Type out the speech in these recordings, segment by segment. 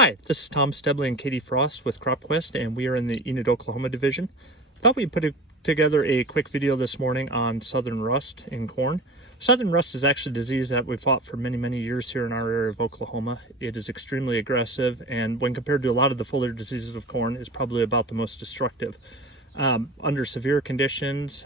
Hi, this is Tom Stebley and Katie Frost with CropQuest, and we are in the Enid, Oklahoma division. Thought we'd put together a quick video this morning on southern rust in corn. Southern rust is actually a disease that we've fought for many years here in our area of Oklahoma. It is extremely aggressive, and when compared to a lot of the foliar diseases of corn, is probably about the most destructive. Under severe conditions,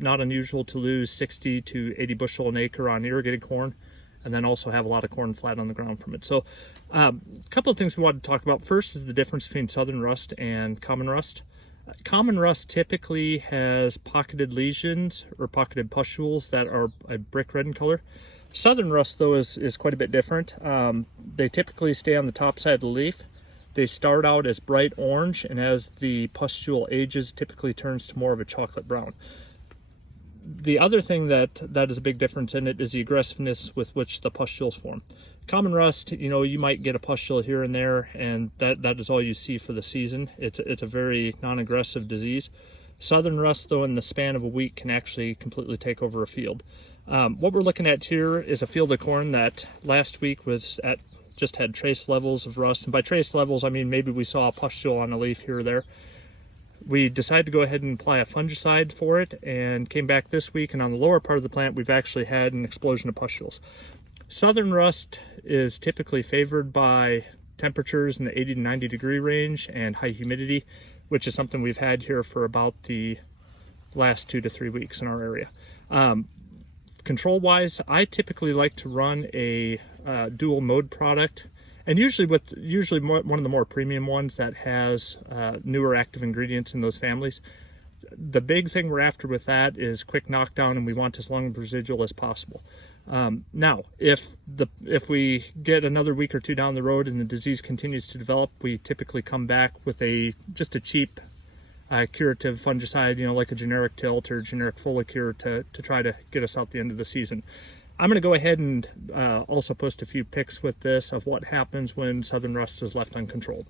not unusual to lose 60 to 80 bushel an acre on irrigated corn, and then also have a lot of corn flat on the ground from it. So a couple of things we wanted to talk about. First is the difference between southern rust and common rust. Common rust typically has pocketed lesions or pocketed pustules that are a brick red in color. Southern rust, though, is quite a bit different. They typically stay on the top side of the leaf. They start out as bright orange, and as the pustule ages, typically turns to more of a chocolate brown. The other thing that is a big difference in it is the aggressiveness with which the pustules form. Common rust, you might get a pustule here and there, and that is all you see for the season. It's a very non-aggressive disease. Southern rust, though, in the span of a week can actually completely take over a field. What we're looking at here is a field of corn that last week just had trace levels of rust. And by trace levels, I mean maybe we saw a pustule on a leaf here or there. We decided to go ahead and apply a fungicide for it, and came back this week, and on the lower part of the plant we've actually had an explosion of pustules. Southern rust is typically favored by temperatures in the 80 to 90 degree range and high humidity, which is something we've had here for about the last 2 to 3 weeks in our area. Control wise, I typically like to run a dual mode product, and usually one of the more premium ones that has newer active ingredients in those families. The big thing we're after with that is quick knockdown, and we want as long of residual as possible. Now, if we get another week or two down the road and the disease continues to develop, we typically come back with just a cheap curative fungicide, like a generic tilt or generic Folicure to try to get us out the end of the season. I'm going to go ahead and also post a few pics with this of what happens when southern rust is left uncontrolled.